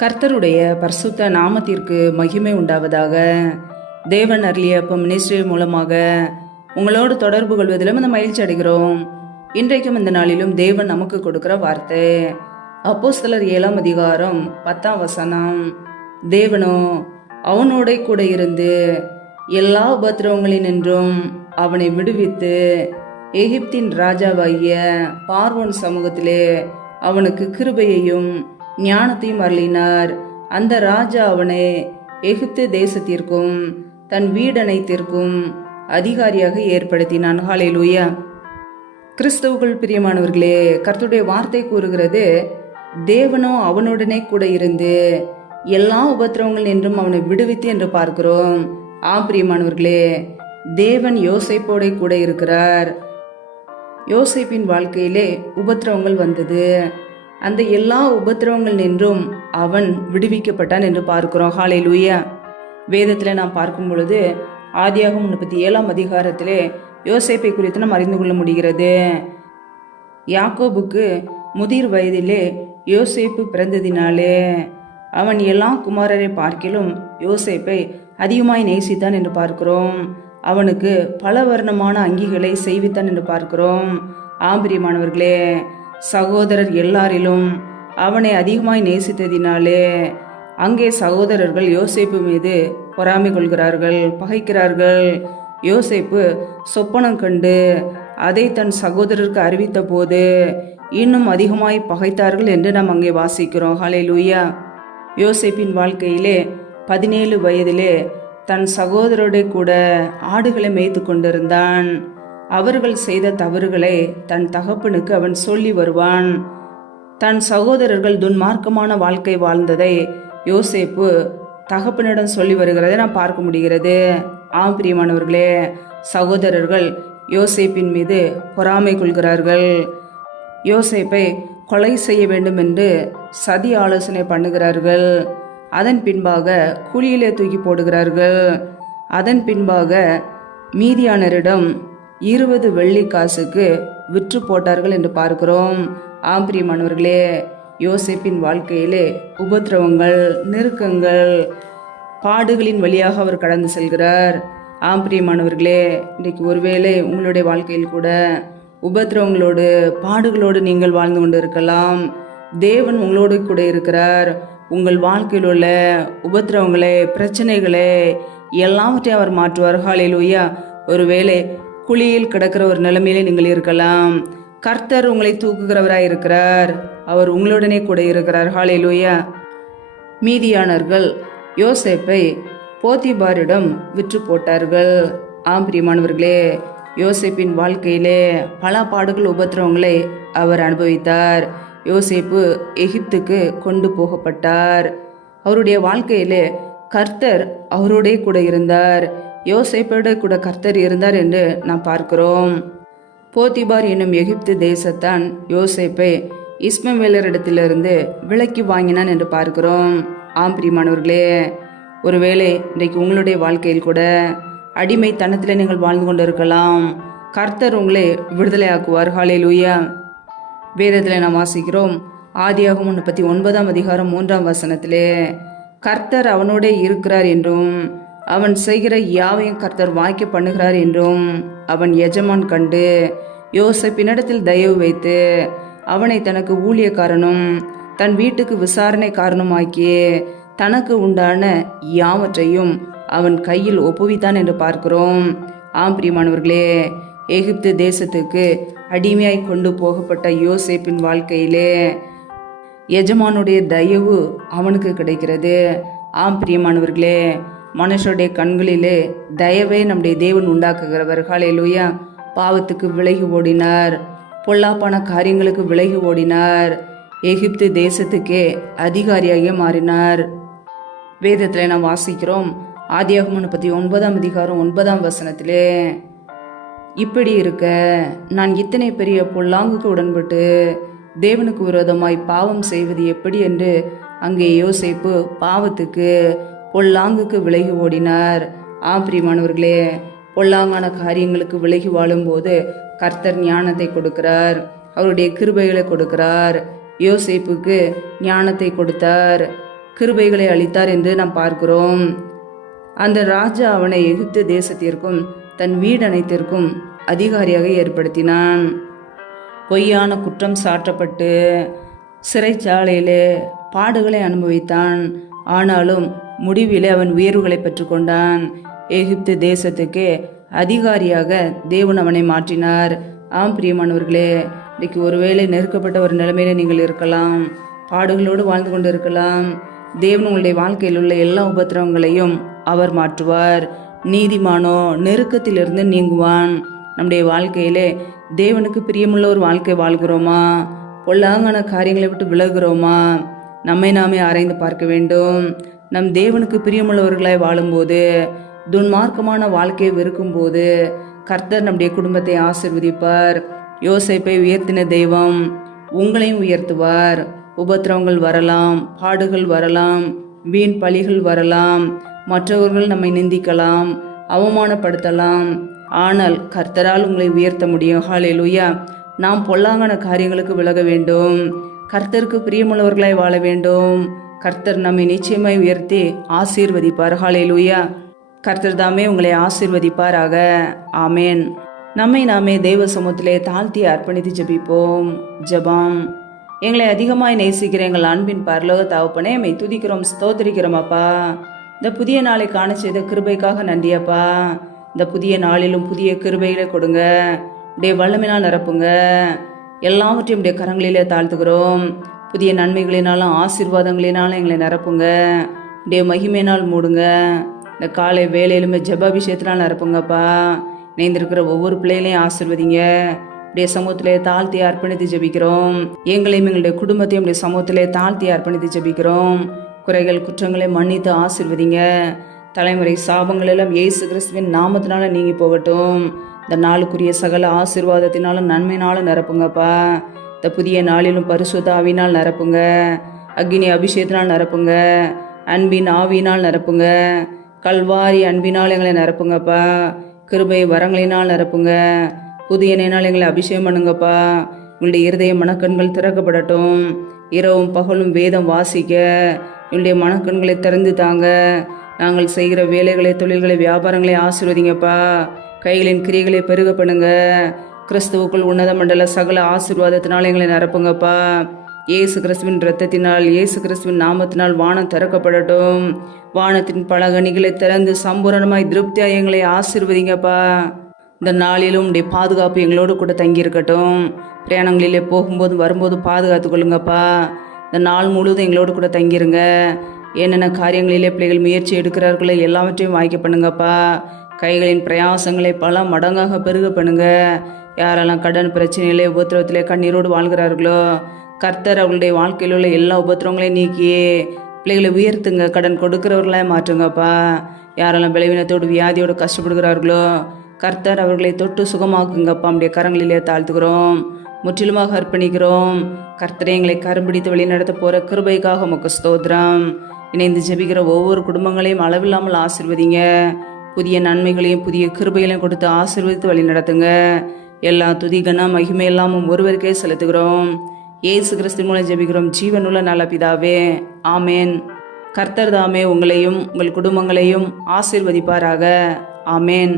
கர்த்தருடைய பரிசுத்த நாமத்திற்கு மகிமை உண்டாவதாக. தேவன் அருளிய மினிஸ்ட்ரி மூலமாக உங்களோடு தொடர்பு கொள்வதிலும் இந்த மகிழ்ச்சி அடைகிறோம். இன்றைக்கும் இந்த நாளிலும் தேவன் நமக்கு கொடுக்கிற வார்த்தை அப்போஸ்தலர் 7ஆம் அதிகாரம் 10ஆம் வசனம். தேவனோ அவனோட கூட இருந்து எல்லா உபத்திரவங்களினின்றும் அவனை விடுவித்து எகிப்தின் ராஜாவாகிய பார்வோன் சமூகத்திலே அவனுக்கு கிருபையையும் ஞானத்தையும் அருளினார். அந்த ராஜா அவனை எகிப்து தேசத்திற்கும் தன் வீடனைத்திற்கும் அதிகாரியாக ஏற்படுத்தினான். ஹல்லேலூயா. கிறிஸ்தவுக்குள் பிரியமானவர்களே, கர்த்தருடைய வார்த்தை கூறுகிறது, தேவனோ அவனுடனே கூட இருந்து எல்லா உபத்திரவங்கள் என்றும் அவனை விடுவித்து என்று பார்க்கிறோம். பிரியமானவர்களே, தேவன் யோசேப்போட கூட இருக்கிறார். யோசேப்பின் வாழ்க்கையிலே உபத்திரவங்கள் வந்தது. அந்த எல்லா உபத்திரவங்கள் நின்றும் அவன் விடுவிக்கப்பட்டான் என்று பார்க்கிறோம். ஹல்லேலூயா. வேதத்தில் நாம் பார்க்கும் பொழுது ஆதியாகமம் 37ஆம் அதிகாரத்திலே யோசேப்பை குறித்து நாம் அறிந்து கொள்ள முடிகிறது. யாக்கோபுக்கு முதிர் வயதிலே யோசேப்பு பிறந்ததினாலே அவன் எல்லா குமாரரை பார்க்கிலும் யோசேப்பை அதிகமாய் நேசித்தான் என்று பார்க்கிறோம். அவனுக்கு பல வர்ணமான அங்கிகளை செய்வித்தான் என்று பார்க்கிறோம். பிரியமானவர்களே, சகோதரர் எல்லாரிலும் அவனை அதிகமாய் நேசித்ததினாலே அங்கே சகோதரர்கள் யோசேப்பு மீது பொறாமை கொள்கிறார்கள், பகைக்கிறார்கள். யோசேப்பு சொப்பனம் கண்டு அதை தன் சகோதரருக்கு அறிவித்த போது இன்னும் அதிகமாய் பகைத்தார்கள் என்று நாம் அங்கே வாசிக்கிறோம். ஹல்லேலூயா. யோசேப்பின் வாழ்க்கையிலே 17 வயதிலே தன் சகோதரோட கூட ஆடுகளை மேய்த்து கொண்டிருந்தான். அவர்கள் செய்த தவறுகளை தன் தகப்பனுக்கு அவன் சொல்லி வருவான். தன் சகோதரர்கள் துன்மார்க்கமான வாழ்க்கை வாழ்ந்ததை யோசேப்பு தகப்பனிடம் சொல்லி வருகிறதை நாம் பார்க்க முடிகிறது. பிரியமானவர்களே, சகோதரர்கள் யோசேப்பின் மீது பொறாமை கொள்கிறார்கள். யோசேப்பை கொலை செய்ய வேண்டும் என்று சதி ஆலோசனை பண்ணுகிறார்கள். அதன் பின்பாக குழியிலே தூக்கி போடுகிறார்கள். அதன் பின்பாக மீதியானரிடம் 20 வெள்ளி காசுக்கு விற்று போட்டார்கள் என்று பார்க்கிறோம். பிரியமானவர்களே, யோசேப்பின் வாழ்க்கையிலே உபத்திரவங்கள், நெருக்கங்கள், பாடுகளின் வழியாக அவர் கடந்து செல்கிறார். பிரியமானவர்களே, இன்றைக்கு ஒருவேளை உங்களுடைய வாழ்க்கையில் கூட உபத்திரவங்களோடு, பாடுகளோடு நீங்கள் வாழ்ந்து கொண்டு இருக்கலாம். தேவன் உங்களோடு கூட இருக்கிறார். உங்கள் வாழ்க்கையில் உள்ள உபத்திரவங்களை, பிரச்சனைகளை எல்லாவற்றையும் அவர் மாற்றுவார். ஹல்லேலூயா. ஒருவேளை குழியில் கிடக்கிற ஒரு நிலைமையிலே நீங்கள் இருக்கலாம். கர்த்தர் உங்களை தூக்குகிறவராய் இருக்கிறார். அவர் உங்களுடனே கூட இருக்கிறார். ஹல்லேலூயா. மீதியானர்கள் யோசேப்பை போத்திபாரிடம் விற்று போட்டார்கள். பிரியமானவர்களே, யோசேப்பின் வாழ்க்கையிலே பல பாடுகள், உபத்திரவங்களை அவர் அனுபவித்தார். யோசேப்பு எகிப்துக்கு கொண்டு போகப்பட்டார். அவருடைய வாழ்க்கையிலே கர்த்தர் அவரோட கூட இருந்தார். யோசேப்போட கூட கர்த்தர் இருந்தார் என்று நாம் பார்க்கிறோம். போத்திபார் என்னும் எகிப்து தேசத்தான் யோசேப்பை இஸ்மவேலரிடத்திலிருந்து விலக்கி வாங்கினான் என்று பார்க்கிறோம். பிரியமானவர்களே, ஒருவேளை இன்றைக்கு உங்களுடைய வாழ்க்கையில் கூட அடிமைத்தனத்தில் நீங்கள் வாழ்ந்து கொண்டு இருக்கலாம். கர்த்தர் உங்களை விடுதலை ஆக்குவார். ஹல்லேலூயா. வேதத்தில் நாம் வாசிக்கிறோம். ஆதியாகமம் 39ஆம் அதிகாரம் 3ஆம் வசனத்திலே, கர்த்தர் அவனோட இருக்கிறார் என்றும் அவன் செய்கிற யாவையும் கர்த்தர் வாய்க்க பண்ணுகிறார் என்றும் அவன் எஜமான் கண்டு யோசேப்பினிடத்தில் தயவு வைத்து அவனை தனக்கு ஊழியக்காரனும் தன் வீட்டுக்கு விசாரணை காரணமாக்கி தனக்கு உண்டான யாவற்றையும் அவன் கையில் ஒப்புவித்தான் என்று பார்க்கிறோம். பிரியமானவர்களே, எகிப்து தேசத்துக்கு அடிமையாய் கொண்டு போகப்பட்ட யோசேப்பின் வாழ்க்கையிலே எஜமானுடைய தயவு அவனுக்கு கிடைக்கிறது. பிரியமானவர்களே, மனுஷருடைய கண்களிலே தயவை நம்முடைய தேவன் உண்டாக்குகிறவர். ஹல்லேலூயா. பாவத்துக்கு விலகி ஓடினார். பொல்லாப்பான காரியங்களுக்கு விலகி ஓடினார். எகிப்து தேசத்துக்கே அதிகாரியாக மாறினார். வேதத்தில் நாம் வாசிக்கிறோம். ஆதியாகமம் 39ஆம் அதிகாரம் 9ஆம் வசனத்திலே, இப்படி இருக்க நான் இத்தனை பெரிய பொல்லாங்குக்கு உடன்பட்டு தேவனுக்கு விரோதமாய் பாவம் செய்வது எப்படி என்று அங்கே யோசேப்பு பாவத்துக்கு, பொல்லாங்குக்கு விலகி ஓடினார். பிரியமானவர்களே, பொல்லாங்கான காரியங்களுக்கு விலகி வாழும்போது கர்த்தர் ஞானத்தை கொடுக்கிறார். அவருடைய கிருபைகளை கொடுக்கிறார். யோசேப்புக்கு ஞானத்தை கொடுத்தார். கிருபைகளை அளித்தார் என்று நாம் பார்க்கிறோம். அந்த ராஜா அவனை எகிப்து தேசத்திற்கும் தன் வீடனைத்திற்கும் அதிகாரியாக ஏற்படுத்தினான். பொய்யான குற்றம் சாட்டப்பட்டு சிறைச்சாலையிலே பாடுகளை அனுபவித்தான். ஆனாலும் முடிவிலே அவன் உயர்வுகளை பெற்றுக்கொண்டான். எகிப்து தேசத்துக்கு அதிகாரியாக தேவன் அவனை மாற்றினார். ஆம் பிரியமானவர்களே, இன்றைக்கு ஒருவேளை நெருக்கப்பட்ட ஒரு நிலைமையில நீங்கள் இருக்கலாம், பாடுகளோடு வாழ்ந்து கொண்டு இருக்கலாம். தேவன் உங்களுடைய வாழ்க்கையில் உள்ள எல்லா உபத்திரவங்களையும் அவர் மாற்றுவார். நீதிமானோ நெருக்கத்திலிருந்து நீங்குவான். நம்முடைய வாழ்க்கையிலே தேவனுக்கு பிரியமுள்ள ஒரு வாழ்க்கை வாழ்கிறோமா? பொல்லாங்கான காரியங்களை விட்டு விலகுறோமா? நம்மை நாமே ஆராய்ந்து பார்க்க வேண்டும். நம் தேவனுக்கு பிரியமுள்ளவர்களாய் வாழும்போது, துன்மார்க்கமான வாழ்க்கையை வெறுக்கும்போது கர்த்தர் நம்முடைய குடும்பத்தை ஆசீர்வதிப்பார். யோசேப்பை உயர்த்தின தெய்வம் உங்களையும் உயர்த்துவார். உபத்திரவங்கள் வரலாம், பாடுகள் வரலாம், வீண் பழிகள் வரலாம், மற்றவர்கள் நம்மை நிந்திக்கலாம், அவமானப்படுத்தலாம். ஆனால் கர்த்தரால் உங்களை உயர்த்த முடியும். ஹல்லேலூயா. நாம் பொல்லாங்கான காரியங்களுக்கு விலக வேண்டும். கர்த்தருக்கு பிரியமுள்ளவர்களாய் வாழ வேண்டும். கர்த்தர் நம்மை நிச்சயமாய் உயர்த்தி ஆசீர்வதிப்பார். ஹல்லேலூயா. கர்த்தர் தாமே உங்களை ஆசீர்வதிப்பாராக. ஆமேன். நம்மை நாமே தெய்வ சமூகத்திலே தாழ்த்தி அர்ப்பணித்து ஜெபிப்போம். ஜெபம். எங்களை அதிகமாய் நேசிக்கிற எங்கள் அன்பின் பரலோக தகப்பனே, எம்மை துதிக்கிறோம், ஸ்தோத்திரிக்கிறோம் அப்பா. இந்த புதிய நாளை காண செய்த கிருபைக்காக நன்றி அப்பா. இந்த புதிய நாளிலும் புதிய கிருபைகளை கொடுங்க. உடைய வல்லமையினால் நிரப்புங்க. எல்லாவற்றையும் உடைய கரங்களிலே தாழ்த்துக்கிறோம். புதிய நன்மைகளினாலும் ஆசீர்வாதங்களினாலும் எங்களை நிரப்புங்க. உடைய மகிமையினால் மூடுங்க. இந்த காலை வேலையிலுமே ஜெபாபிஷேகத்தினால் நிரப்புங்கப்பா. இணைந்திருக்கிற ஒவ்வொரு பிள்ளைகளையும் ஆசீர்வதிங்க. உடைய சமூகத்திலே தாழ்த்தி அர்ப்பணித்து ஜெபிக்கிறோம். எங்களையும் எங்களுடைய குடும்பத்தையும் உடைய சமூகத்திலே தாழ்த்தி அர்ப்பணித்து ஜெபிக்கிறோம். குறைகள் குற்றங்களை மன்னித்து ஆசீர்வதிங்க. தலைமுறை சாபங்கள் எல்லாம் இயேசு கிறிஸ்துவின் நாமத்தினால நீங்கி போகட்டும். இந்த நாளுக்குரிய சகல ஆசீர்வாதத்தினாலும் நன்மையினாலும் நிரப்புங்கப்பா. இந்த புதிய நாளிலும் பரிசுத்த ஆவியினால் நிரப்புங்க. அக்னி அபிஷேகத்தினால் நிரப்புங்க. அன்பின் ஆவியினால் நிரப்புங்க. கல்வாரி அன்பினால் எங்களை நிரப்புங்கப்பா. கிருபை வரங்களினால் நிரப்புங்க. புதிய எண்ணெயினால் எங்களை அபிஷேகம் பண்ணுங்கப்பா. உங்களுடைய இருதய மனக்கண்கள் திறக்கப்படட்டும். இரவும் பகலும் வேதம் வாசிக்க என்னுடைய மனக்கண்களை திறந்து தாங்க. நாங்கள் செய்கிற வேலைகளை, தொழில்களை, வியாபாரங்களை ஆசீர்வதிங்கப்பா. கைகளின் கிரிகளை பெருக பண்ணுங்க. கிறிஸ்துவுக்குள் உன்னத மண்டல சகல ஆசீர்வாதத்தினால் எங்களை நிரப்புங்கப்பா. இயேசு கிறிஸ்துவின் இரத்தத்தினால், இயேசு கிறிஸ்துவின் நாமத்தினால் வானம் திறக்கப்படட்டும். வானத்தின் பலகணிகளை திறந்து சம்பூரணமாய் திருப்தியாய் எங்களை ஆசீர்வதிங்கப்பா. இந்த நாளிலும் உடைய பாதுகாப்பு எங்களோடு கூட தங்கியிருக்கட்டும். பிரயாணங்களிலே போகும்போது வரும்போது பாதுகாத்து கொள்ளுங்கப்பா. இந்த நாள் முழுவதும் எங்களோடு கூட தங்கிருங்க. என்னென்ன காரியங்களிலே பிள்ளைகள் முயற்சி எடுக்கிறார்களோ எல்லாவற்றையும் வாய்க்க பண்ணுங்கப்பா. கைகளின் பிரயாசங்களை பல மடங்காக பெருக பண்ணுங்க. யாரெல்லாம் கடன் பிரச்சனையிலே உபத்திரவத்திலே கண்ணீரோடு வாழ்கிறார்களோ கர்த்தர் அவங்களுடைய வாழ்க்கையில் உள்ள எல்லா உபத்திரவங்களையும் நீக்கி பிள்ளைகளை உயர்த்துங்க. கடன் கொடுக்கிறவர்களாக மாற்றுங்கப்பா. யாரெல்லாம் பலவீனத்தோடு வியாதியோடு கஷ்டப்படுகிறார்களோ கர்த்தர் அவர்களை தொட்டு சுகமாக்குங்கப்பா. நம்முடைய கரங்களிலே தாழ்த்துக்கிறோம், முற்றிலுமாக அர்ப்பணிக்கிறோம். கர்த்தரை எங்களை கரும்பிடித்து வழிநடத்த போகிற கிருபைக்காக உமக்கு ஸ்தோத்திரம். இணைந்து ஜெபிக்கிற ஒவ்வொரு குடும்பங்களையும் அளவில்லாமல் ஆசீர்வதிங்க. புதிய நன்மைகளையும் புதிய கிருபைகளையும் கொடுத்து ஆசீர்வதித்து வழி நடத்துங்க. எல்லா துதி கன மகிமை எல்லாமும் ஒருவருக்கே செலுத்துகிறோம். இயேசு கிறிஸ்து மூலம் ஜெபிக்கிறோம் ஜீவனுள்ள நல்ல பிதாவே. ஆமேன். கர்த்தர் தாமே உங்களையும் உங்கள் குடும்பங்களையும் ஆசீர்வதிப்பாராக. ஆமேன்.